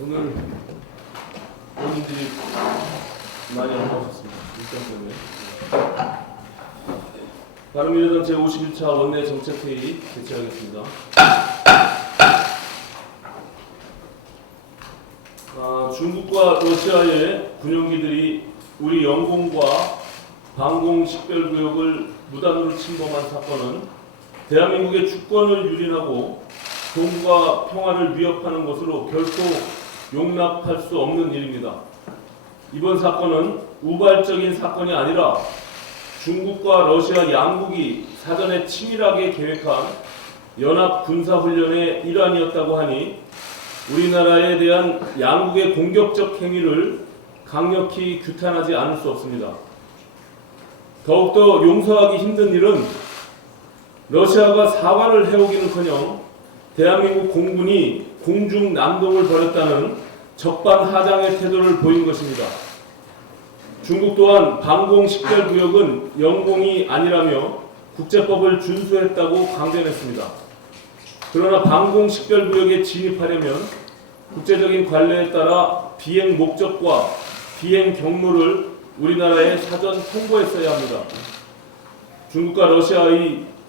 오늘 본인들이 많이 안 나오셨습니다. 일정 때문에. 바른미래당 제51차 원내 정책회의 개최하겠습니다. 중국과 러시아의 군용기들이 우리 영공과 방공 식별구역을 무단으로 침범한 사건은 대한민국의 주권을 유린하고 동북아 평화를 위협하는 것으로 결코 용납할 수 없는 일입니다. 이번 사건은 우발적인 사건이 아니라 중국과 러시아 양국이 사전에 치밀하게 계획한 연합 군사훈련의 일환이었다고 하니 우리나라에 대한 양국의 공격적 행위를 강력히 규탄하지 않을 수 없습니다. 더욱더 용서하기 힘든 일은 러시아가 사과를 해오기는커녕 대한민국 공군이 공중 난동을 벌였다는 적반하장의 태도를 보인 것입니다. 중국 또한 방공 식별구역은 영공이 아니라며 국제법을 준수했다고 강변했습니다. 그러나 방공 식별구역에 진입하려면 국제적인 관례에 따라 비행 목적과 비행 경로를 우리나라에 사전 통보했어야 합니다. 중국과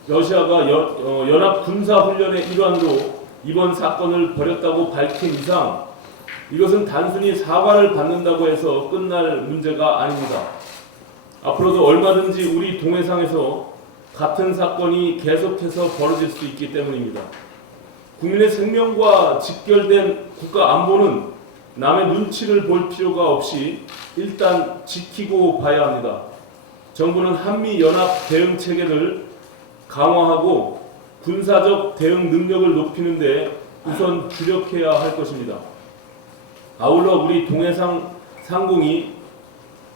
러시아가 연합 군사훈련의 일환으로 이번 사건을 벌였다고 밝힌 이상 이것은 단순히 사과를 받는다고 해서 끝날 문제가 아닙니다. 앞으로도 얼마든지 우리 동해상에서 같은 사건이 계속해서 벌어질 수 있기 때문입니다. 국민의 생명과 직결된 국가 안보는 남의 눈치를 볼 필요가 없이 일단 지키고 봐야 합니다. 정부는 한미연합 대응 체계를 강화하고 군사적 대응 능력을 높이는 데 우선 주력해야 할 것입니다. 아울러 우리 동해상 상공이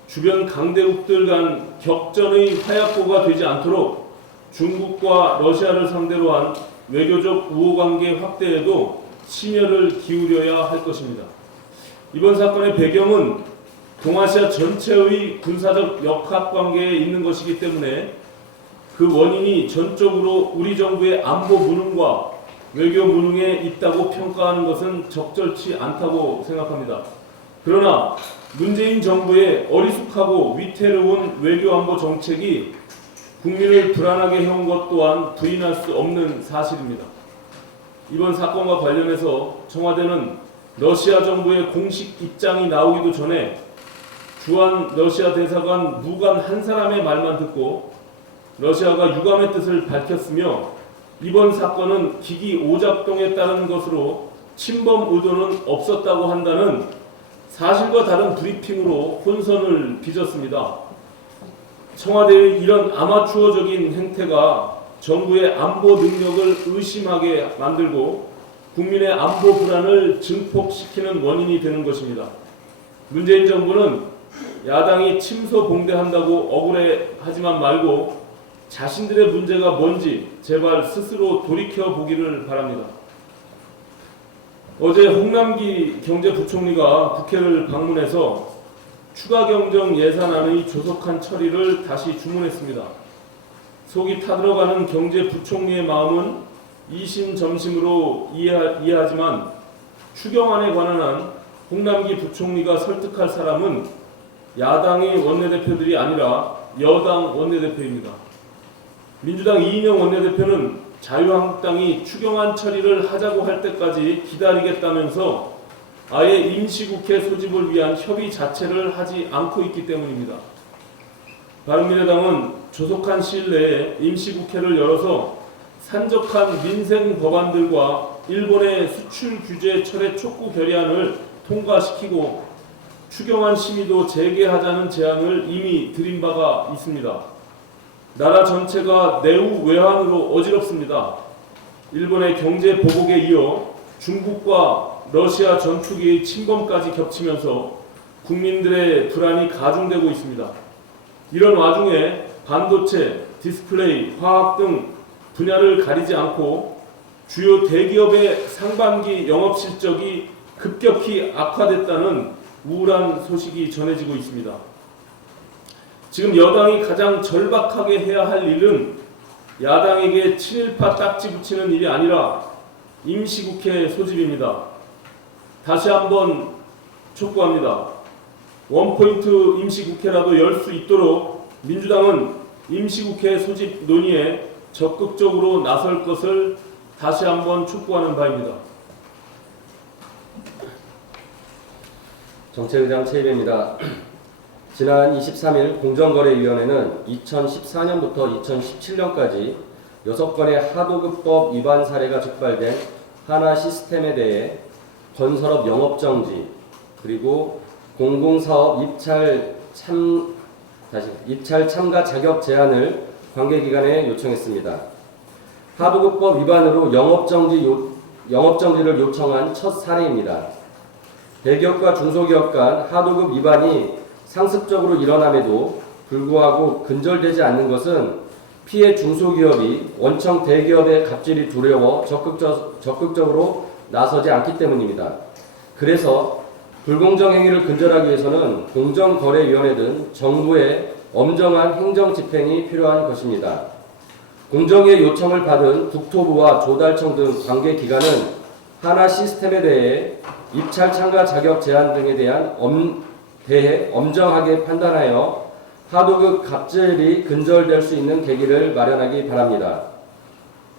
주변 강대국들 간 격전의 화약고가 되지 않도록 중국과 러시아를 상대로 한 외교적 우호관계 확대에도 심혈을 기울여야 할 것입니다. 이번 사건의 배경은 동아시아 전체의 군사적 역학관계에 있는 것이기 때문에 그 원인이 전적으로 우리 정부의 안보 무능과 외교 무능에 있다고 평가하는 것은 적절치 않다고 생각합니다. 그러나 문재인 정부의 어리숙하고 위태로운 외교 안보 정책이 국민을 불안하게 해온 것 또한 부인할 수 없는 사실입니다. 이번 사건과 관련해서 청와대는 러시아 정부의 공식 입장이 나오기도 전에 주한 러시아 대사관 무관 한 사람의 말만 듣고 러시아가 유감의 뜻을 밝혔으며 이번 사건은 기기 오작동에 따른 것으로 침범 의도는 없었다고 한다는 사실과 다른 브리핑으로 혼선을 빚었습니다. 청와대의 이런 아마추어적인 행태가 정부의 안보 능력을 의심하게 만들고 국민의 안보 불안을 증폭시키는 원인이 되는 것입니다. 문재인 정부는 야당이 침소봉대한다고 억울해하지만 말고 자신들의 문제가 뭔지 제발 스스로 돌이켜보기를 바랍니다. 어제 홍남기 경제부총리가 국회를 방문해서 추가 경정 예산안의 조속한 처리를 다시 주문했습니다. 속이 타들어가는 경제부총리의 마음은 이심점심으로 이해하지만 추경안에 관한 한 홍남기 부총리가 설득할 사람은 야당의 원내대표들이 아니라 여당 원내대표입니다. 민주당 이인영 원내대표는 자유한국당이 추경안 처리를 하자고 할 때까지 기다리겠다면서 아예 임시국회 소집을 위한 협의 자체를 하지 않고 있기 때문입니다. 바른미래당은 조속한 시일 내에 임시국회를 열어서 산적한 민생 법안들과 일본의 수출 규제 철회 촉구 결의안을 통과시키고 추경안 심의도 재개하자는 제안을 이미 드린 바가 있습니다. 나라 전체가 내후 외환으로 어지럽습니다. 일본의 경제 보복에 이어 중국과 러시아 전투기의 침범까지 겹치면서 국민들의 불안이 가중되고 있습니다. 이런 와중에 반도체, 디스플레이, 화학 등 분야를 가리지 않고 주요 대기업의 상반기 영업 실적이 급격히 악화됐다는 우울한 소식이 전해지고 있습니다. 지금 여당이 가장 절박하게 해야 할 일은 야당에게 친일파 딱지 붙이는 일이 아니라 임시국회 소집입니다. 다시 한번 촉구합니다. 원포인트 임시국회라도 열 수 있도록 민주당은 임시국회 소집 논의에 적극적으로 나설 것을 다시 한번 촉구하는 바입니다. 정책의장 최입입니다. 지난 23일 공정거래위원회는 2014년부터 2017년까지 6건의 하도급법 위반 사례가 적발된 하나시스템에 대해 건설업 영업정지 그리고 공공사업 입찰 참가 자격 제한을 관계기관에 요청했습니다. 하도급법 위반으로 영업정지를 요청한 첫 사례입니다. 대기업과 중소기업 간 하도급 위반이 상습적으로 일어남에도 불구하고 근절되지 않는 것은 피해 중소기업이 원청 대기업의 갑질이 두려워 적극적으로 나서지 않기 때문입니다. 그래서 불공정 행위를 근절하기 위해서는 공정거래위원회 등 정부의 엄정한 행정 집행이 필요한 것입니다. 공정위의 요청을 받은 국토부와 조달청 등 관계기관은 하나시스템에 대해 입찰 참가 자격 제한 등에 대해 엄정하게 판단하여 하도급 갑질이 근절될 수 있는 계기를 마련하기 바랍니다.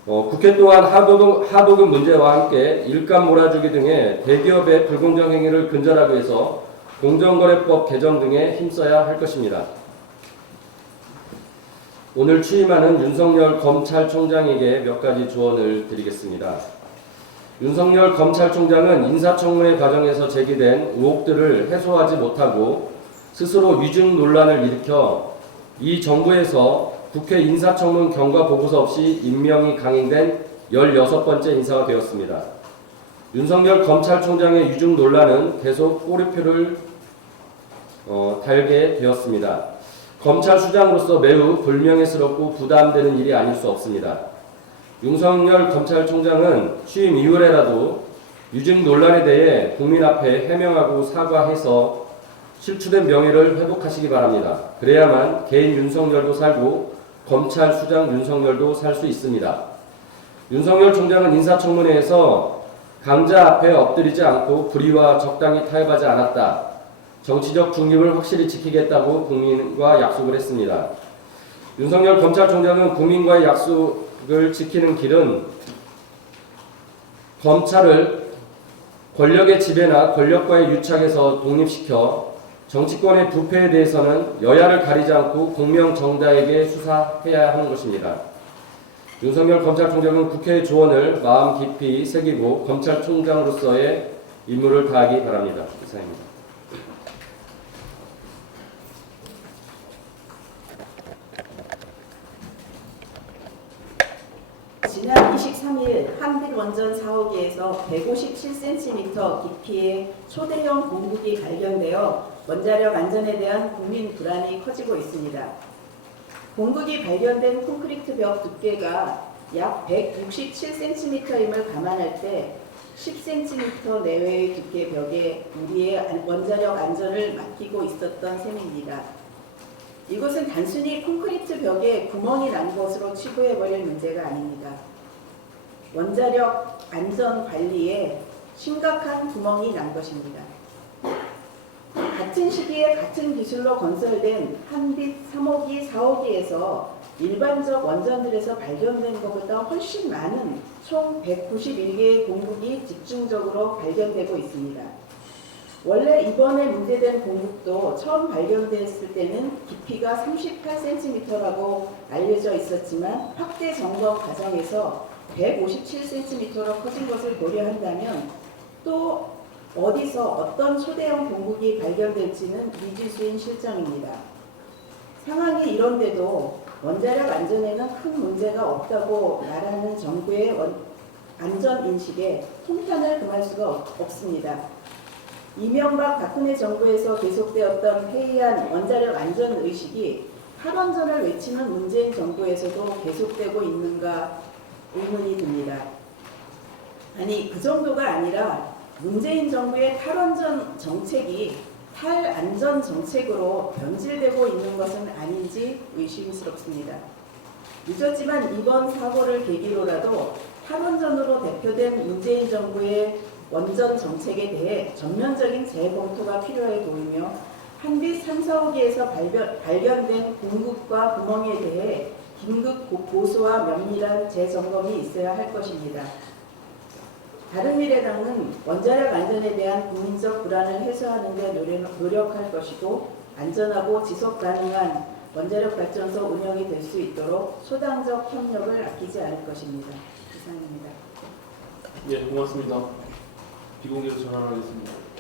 국회 또한 하도급 문제와 함께 일감 몰아주기 등의 대기업의 불공정 행위를 근절하기 위해서 공정거래법 개정 등에 힘써야 할 것입니다. 오늘 취임하는 윤석열 검찰총장에게 몇 가지 조언을 드리겠습니다. 윤석열 검찰총장은 인사청문회 과정에서 제기된 의혹들을 해소하지 못하고 스스로 위증 논란을 일으켜 이 정부에서 국회 인사청문 경과 보고서 없이 임명이 강행된 16번째 인사가 되었습니다. 윤석열 검찰총장의 위증 논란은 계속 꼬리표를 달게 되었습니다. 검찰 수장으로서 매우 불명예스럽고 부담되는 일이 아닐 수 없습니다. 윤석열 검찰총장은 취임 이후에라도 위증 논란에 대해 국민 앞에 해명하고 사과해서 실추된 명예를 회복하시기 바랍니다. 그래야만 개인 윤석열도 살고 검찰 수장 윤석열도 살 수 있습니다. 윤석열 총장은 인사청문회에서 강자 앞에 엎드리지 않고 불의와 적당히 타협하지 않았다. 정치적 중립을 확실히 지키겠다고 국민과 약속을 했습니다. 윤석열 검찰총장은 국민과의 약속을 지키는 길은 검찰을 권력의 지배나 권력과의 유착에서 독립시켜 정치권의 부패에 대해서는 여야를 가리지 않고 공명정다에게 수사해야 하는 것입니다. 윤석열 검찰총장은 국회의 조언을 마음 깊이 새기고 검찰총장으로서의 임무를 다하기 바랍니다. 이상입니다. 지난 23일 한빛원전 4호기에서 157cm 깊이의 초대형 공국이 발견되어 원자력 안전에 대한 국민 불안이 커지고 있습니다. 공국이 발견된 콘크리트 벽 두께가 약 167cm임을 감안할 때 10cm 내외의 두께 벽에 우리의 원자력 안전을 맡기고 있었던 셈입니다. 이것은 단순히 콘크리트 벽에 구멍이 난 것으로 치부해버릴 문제가 아닙니다. 원자력 안전 관리에 심각한 구멍이 난 것입니다. 같은 시기에 같은 기술로 건설된 한빛 3호기, 4호기에서 일반적 원전들에서 발견된 것보다 훨씬 많은 총 191개의 공국이 집중적으로 발견되고 있습니다. 원래 이번에 문제된 공국도 처음 발견됐을 때는 깊이가 38cm라고 알려져 있었지만 확대 점검 과정에서 157cm로 커진 것을 고려한다면 또 어디서 어떤 초대형 공국이 발견될지는 미지수인 실정입니다. 상황이 이런데도 원자력 안전에는 큰 문제가 없다고 말하는 정부의 안전인식에 통탄을 금할 수가 없습니다. 이명박 박근혜 정부에서 계속되었던 해이한 원자력 안전의식이 탈원전을 외치는 문재인 정부에서도 계속되고 있는가 의문이 듭니다. 아니 그 정도가 아니라 문재인 정부의 탈원전 정책이 탈안전 정책으로 변질되고 있는 것은 아닌지 의심스럽습니다. 늦었지만 이번 사고를 계기로라도 탈원전으로 대표된 문재인 정부의 원전 정책에 대해 전면적인 재검토가 필요해 보이며 한빛 3, 4호기에서 발견된 공급과 구멍에 대해 긴급 보수와 면밀한 재점검이 있어야 할 것입니다. 바른미래당은 원자력 안전에 대한 국민적 불안을 해소하는 데 노력할 것이고 안전하고 지속 가능한 원자력 발전소 운영이 될 수 있도록 소당적 협력을 아끼지 않을 것입니다. 이상입니다. 예, 고맙습니다. 비공개로 전환하겠습니다.